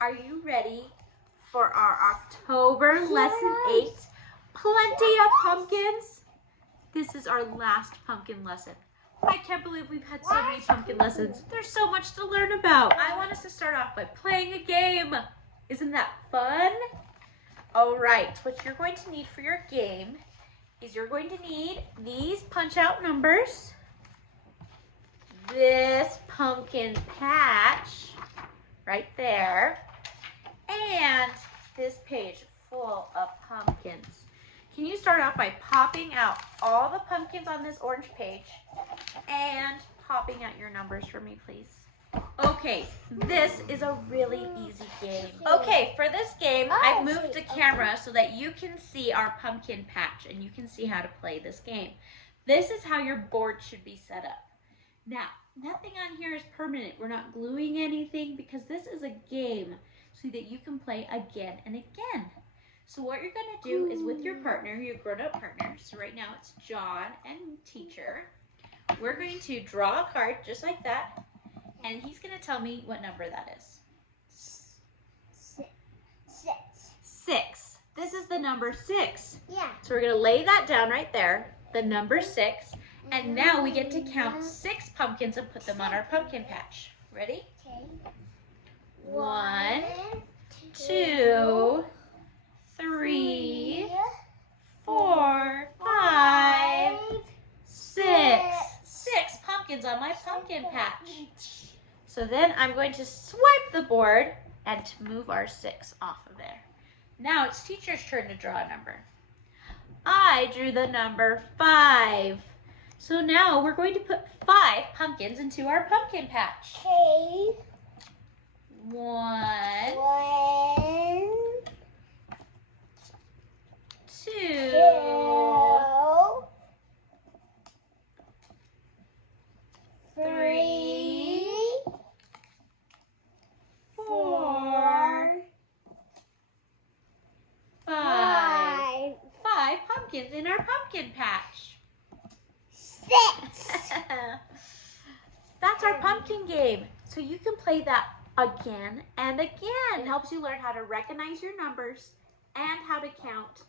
Are you ready for our October lesson 8? Plenty of pumpkins. This is our last pumpkin lesson. I can't believe we've had so many pumpkin lessons. There's so much to learn about. I want us to start off by playing a game. Isn't that fun? All right, what you're going to need for your game is you're going to need these punch-out numbers, this pumpkin patch right there, and this page full of pumpkins. Can you start off by popping out all the pumpkins on this orange page and popping out your numbers for me, please? Okay, this is a really easy game. Okay, for this game, I've moved the camera so that you can see our pumpkin patch and you can see how to play this game. This is how your board should be set up. Now, nothing on here is permanent. We're not gluing anything because this is a game so that you can play again and again. So what you're going to do is with your partner, your grown-up partner, so right now it's John and teacher, we're going to draw a card just like that, and he's going to tell me what number that is. 6. This is the number 6. Yeah. So we're going to lay that down right there, the number 6, and now we get to count 6 pumpkins and put them on our pumpkin patch. Ready? Okay. 1, 2, 3, 4, 5, 6. 6 pumpkins on my pumpkin patch. So then I'm going to swipe the board and to move our 6 off of there. Now it's teacher's turn to draw a number. I drew the number 5. So now we're going to put 5 pumpkins into our pumpkin patch. Okay. 1, 2, 3, 4, 5. 5 pumpkins in our pumpkin patch. 6. That's our pumpkin game. So you can play that again and again. It helps you learn how to recognize your numbers and how to count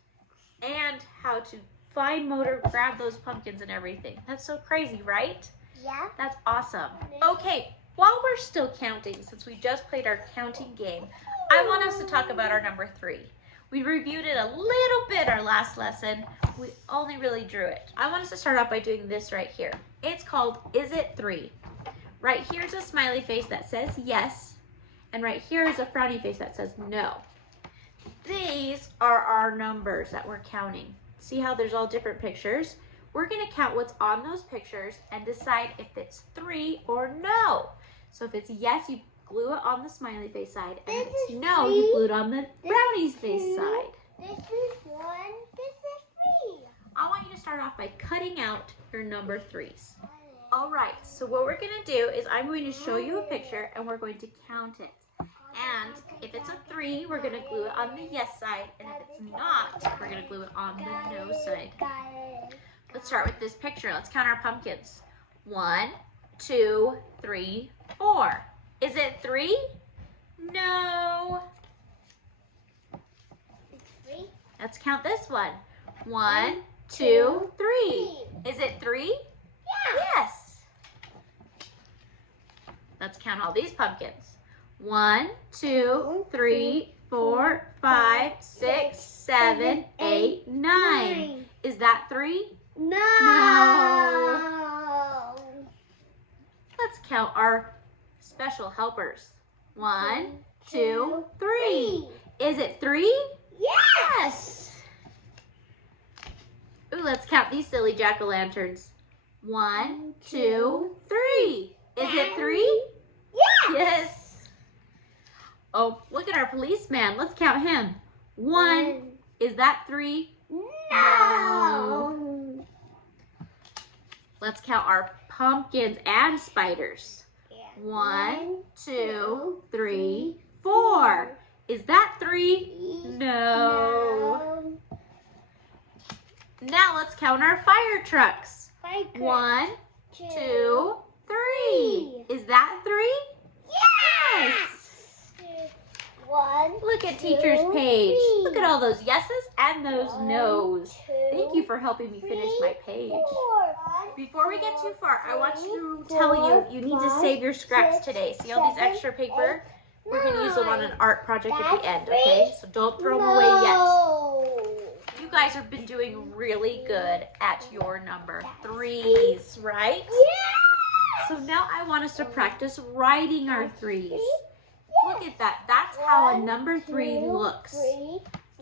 and how to fine motor grab those pumpkins and everything. That's so crazy, right? Yeah. That's awesome. Okay, while we're still counting, since we just played our counting game, I want us to talk about our number 3. We reviewed it a little bit our last lesson. We only really drew it. I want us to start off by doing this right here. It's called Is It 3? Right here's a smiley face that says yes, and right here is a frowny face that says no. These are our numbers that we're counting. See how there's all different pictures? We're going to count what's on those pictures and decide if it's 3 or no. So if it's yes, you glue it on the smiley face side, and if it's no, you glue it on the brownie's face side. This is 1. This is 3. I want you to start off by cutting out your number 3s. All right, so what we're going to do is I'm going to show you a picture and we're going to count it. And if it's a 3, we're going to glue it on the yes side, and if it's not, we're going to glue it on the no side. Let's start with this picture. Let's count our pumpkins. 1, 2, 3, 4. Is it 3? No. It's 3. Let's count this one. 1, 2, 3. Is it 3? Yeah. Yes. Let's count all these pumpkins. 1, 2, 3, 4, 5, 6, 7, 8, 9. Is that 3? No. Let's count our special helpers. 1, 2, 3. Is it 3? Yes. Ooh, let's count these silly jack-o'-lanterns. 1, 2, 3. Is it 3? Yeah. Yes. Oh, look at our policeman. Let's count him. 1. Is that 3? No. Let's count our pumpkins and spiders. 1, 2, 3, 4. Is that 3? No. Now let's count our fire trucks. 1, 2, 3. Is that 3? Yes. toes, nose. Thank you for helping me finish my page. Before we get too far, I want to tell you, you need to save your scraps today. See all these extra paper? We're going to use them on an art project at the end, okay? So don't throw them away yet. You guys have been doing really good at your number 3s, right? So now I want us to practice writing our 3s. Look at that. That's how a number 3 looks.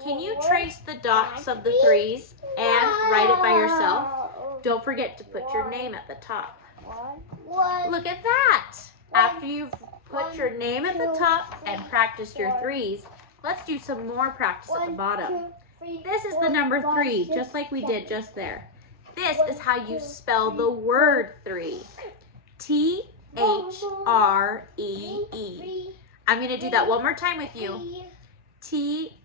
Can you trace the dots of the 3s and write it by yourself? Don't forget to put your name at the top. Look at that. After you've put your name at the top and practiced your 3s, let's do some more practice at the bottom. This is the number 3, just like we did just there. This is how you spell the word 3. T-H-R-E-E. I'm going to do that one more time with you. T-H-R-E-E.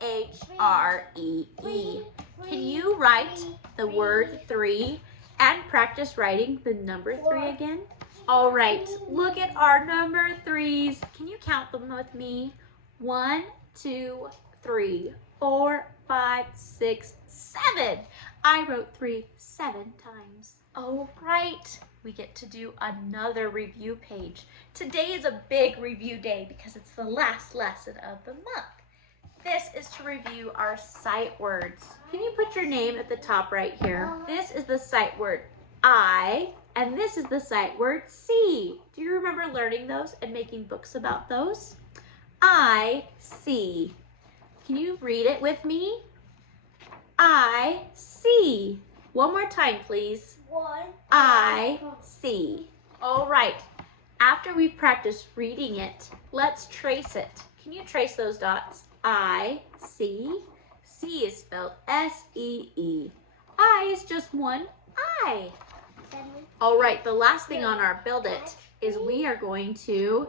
Can you write the word 3 and practice writing the number 3 again? All right, look at our number 3s. Can you count them with me? 1, 2, 3, 4, 5, 6, 7. I wrote 3 7 times. All right, we get to do another review page. Today is a big review day because it's the last lesson of the month. This is to review our sight words. Can you put your name at the top right here? This is the sight word I, and this is the sight word see. Do you remember learning those and making books about those? I see. Can you read it with me? I see. One more time, please. I see. All right. After we've practiced reading it, let's trace it. Can you trace those dots? I see. C is spelled S-E-E. I is just one I. All right, the last thing on our build it is we are going to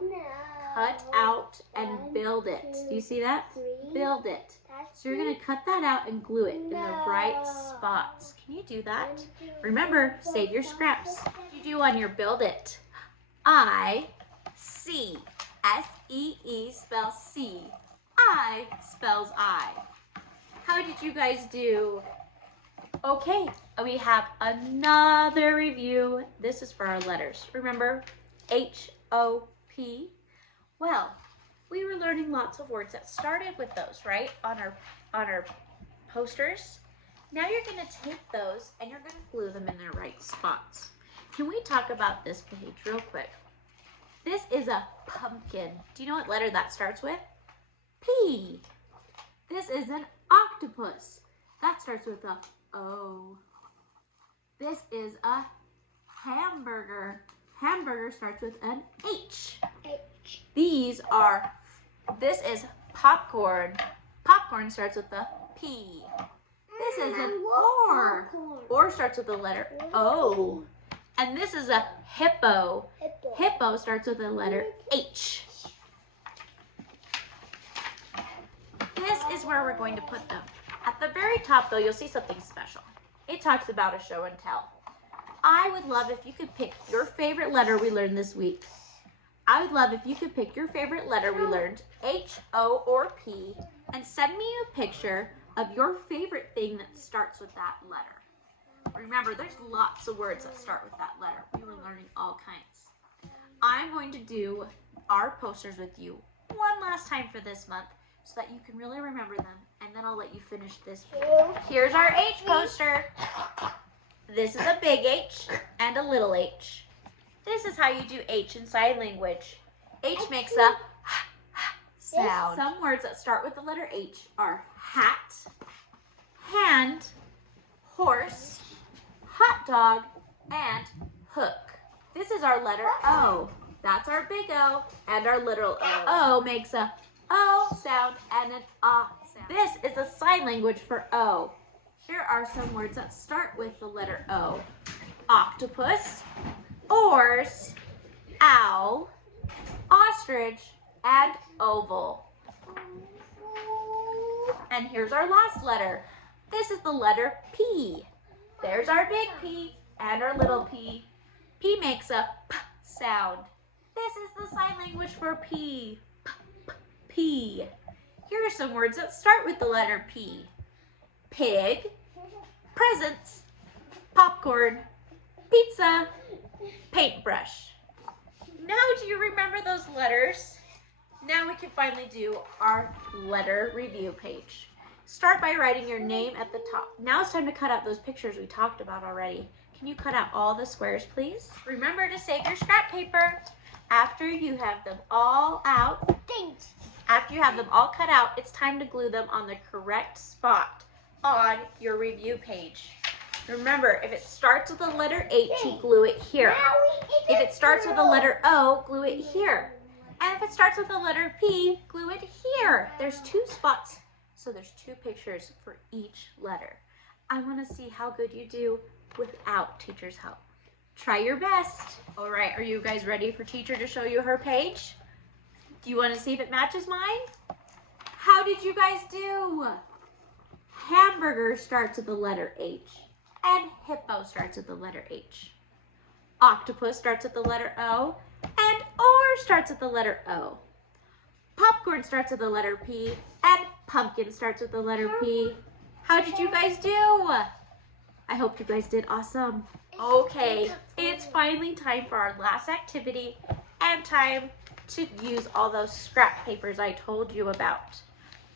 cut out and build it. Do you see that? Build it. So you're going to cut that out and glue it in the right spots. Can you do that? Remember, save your scraps. What do you do on your build it? I see. S-E-E spells see. I spells I. How did you guys do? Okay, we have another review. This is for our letters. Remember, H-O-P? Well, we were learning lots of words that started with those, right? On our posters. Now you're going to take those and you're going to glue them in their right spots. Can we talk about this page real quick? This is a pumpkin. Do you know what letter that starts with? P. This is an octopus. That starts with a O. This is a hamburger. Hamburger starts with an H. This is popcorn. Popcorn starts with a P. This is an oar. Oar starts with the letter O. And this is a hippo. Hippo starts with the letter H. This is where we're going to put them. At the very top, though, you'll see something special. It talks about a show and tell. I would love if you could pick your favorite letter we learned this week. I would love if you could pick your favorite letter we learned, H, O, or P, and send me a picture of your favorite thing that starts with that letter. Remember, there's lots of words that start with that letter. We were learning all kinds. I'm going to do our posters with you one last time for this month so that you can really remember them, and then I'll let you finish this page. Here's our H poster. This is a big H and a little h. This is how you do H in sign language. H makes a sound. Some words that start with the letter H are hat, hand, horse, hot dog, and hook. This is our letter O. That's our big O and our little O. O makes a O sound and an ah sound. This is a sign language for O. Here are some words that start with the letter O. Octopus, oars, owl, ostrich, and oval. And here's our last letter. This is the letter P. There's our big P and our little p. P makes a p sound. This is the sign language for P. P, P. Here are some words that start with the letter P. pig, presents, popcorn, pizza, paintbrush. Now do you remember those letters? Now we can finally do our letter review page. Start by writing your name at the top. Now it's time to cut out those pictures we talked about already. Can you cut out all the squares, please? Remember to save your scrap paper. After you have them all out, after you have them all cut out, it's time to glue them on the correct spot on your review page. Remember, if it starts with the letter H, you glue it here. If it starts with the letter O, glue it here. And if it starts with the letter P, glue it here. There's 2 spots, so there's 2 pictures for each letter. I want to see how good you do without teacher's help. Try your best. All right, are you guys ready for teacher to show you her page? Do you want to see if it matches mine? How did you guys do? Hamburger starts with the letter H, and hippo starts with the letter H. Octopus starts with the letter O, and oar starts with the letter O. Popcorn starts with the letter P, and pumpkin starts with the letter P. How did you guys do? I hope you guys did awesome. Okay, it's finally time for our last activity and time to use all those scrap papers I told you about.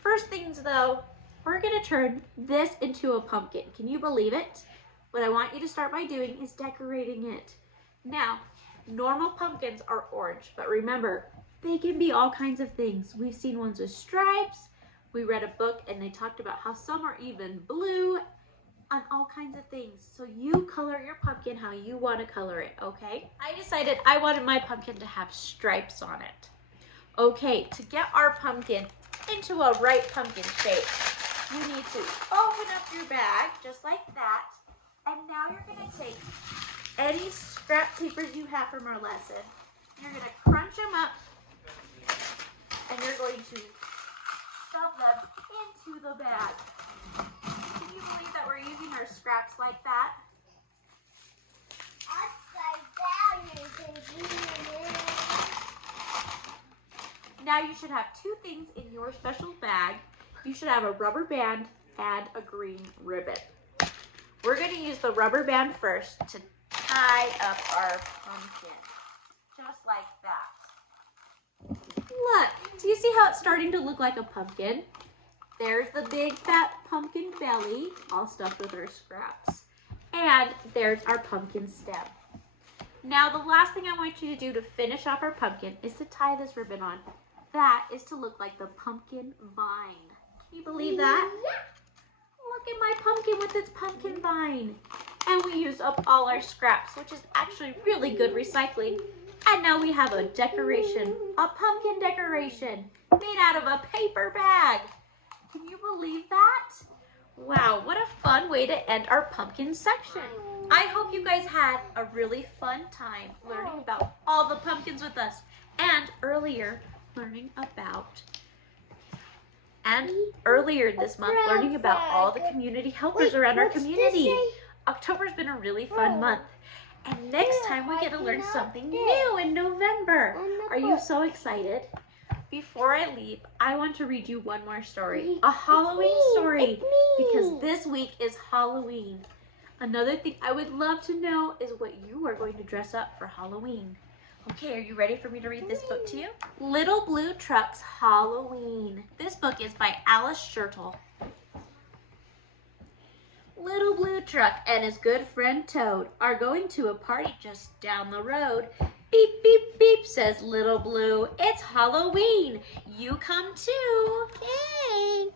First things though, we're gonna turn this into a pumpkin. Can you believe it? What I want you to start by doing is decorating it. Now, normal pumpkins are orange, but remember, they can be all kinds of things. We've seen ones with stripes. We read a book and they talked about how some are even blue and all kinds of things. So you color your pumpkin how you want to color it, okay? I decided I wanted my pumpkin to have stripes on it. Okay, to get our pumpkin into a right pumpkin shape, you need to open up your bag just like that. And now you're gonna take any scrap papers you have from our lesson. You're gonna crunch them up and you're going to shove them into the bag. Can you believe that we're using our scraps like that? Now you should have 2 things in your special bag. You should have a rubber band and a green ribbon. We're going to use the rubber band first to tie up our pumpkin, just like that. Look, do you see how it's starting to look like a pumpkin? There's the big fat pumpkin belly, all stuffed with our scraps. And there's our pumpkin stem. Now the last thing I want you to do to finish off our pumpkin is to tie this ribbon on. That is to look like the pumpkin vine. Can you believe that? Look at my pumpkin with its pumpkin vine. And we used up all our scraps, which is actually really good recycling. And now we have a decoration, a pumpkin decoration made out of a paper bag. Can you believe that? Wow, what a fun way to end our pumpkin section. I hope you guys had a really fun time learning about all the pumpkins with us. And earlier this month, learning about all the community helpers around our community. October's been a really fun month. And next time we get to learn something new in November. Are you so excited? Before I leave, I want to read you one more story. A Halloween story. Because this week is Halloween. Another thing I would love to know is what you are going to dress up for Halloween. Okay, are you ready for me to read this book to you? Little Blue Truck's Halloween. This book is by Alice Schertle. Little Blue Truck and his good friend Toad are going to a party just down the road. Beep, beep, beep, says Little Blue. It's Halloween. You come too. Hey.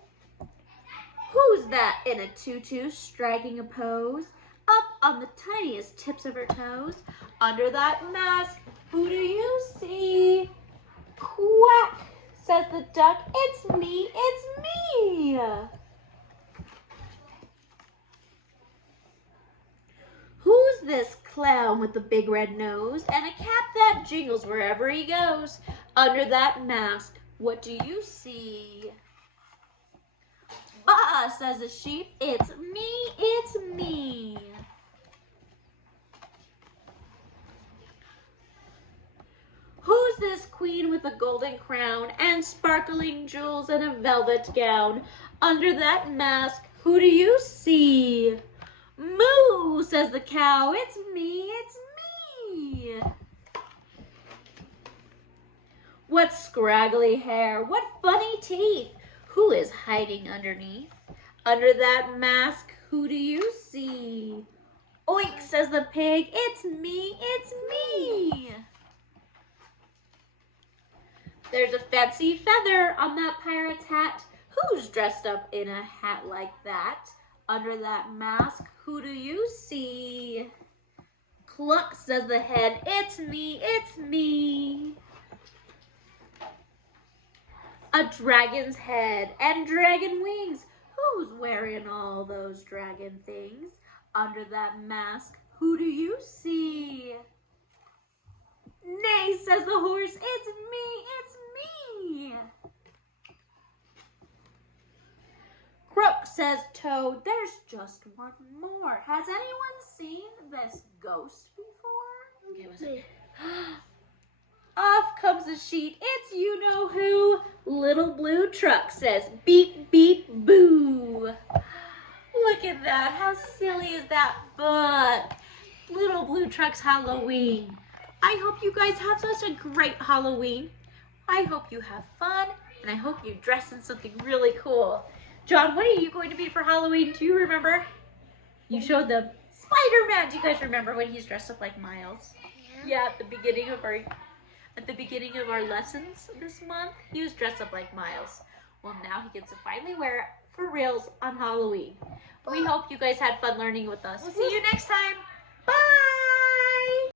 Who's that in a tutu striking a pose? Up on the tiniest tips of her toes. Under that mask, who do you see? Quack, says the duck. It's me, it's me. Who's this clown with the big red nose and a cap that jingles wherever he goes? Under that mask, what do you see? Bah, says the sheep. It's me, it's me. Who's this queen with a golden crown and sparkling jewels and a velvet gown? Under that mask, who do you see? Moo, says the cow. It's me, it's me. What scraggly hair, what funny teeth. Who is hiding underneath? Under that mask, who do you see? Oink, says the pig. It's me, it's me. There's a fancy feather on that pirate's hat. Who's dressed up in a hat like that? Under that mask, who do you see? Cluck, says the head. It's me, it's me. A dragon's head and dragon wings. Who's wearing all those dragon things? Under that mask, who do you see? Nay, says the horse. It's me, it's me. Croak, says Toad. There's just one more. Has anyone seen this ghost before? Okay, what's it? Off comes the sheet. It's you-know-who. Little blue truck says beep, beep, boo. Look at that. How silly is that? But Little Blue Truck's Halloween. I hope you guys have such a great Halloween. I hope you have fun, and I hope you dress in something really cool. John, what are you going to be for Halloween? Do you remember? You showed them Spider-Man. Do you guys remember when he's dressed up like Miles? Yeah, at the beginning of our lessons this month, he was dressed up like Miles. Well, now he gets to finally wear it for reals on Halloween. We hope you guys had fun learning with us. We'll see you next time. Bye!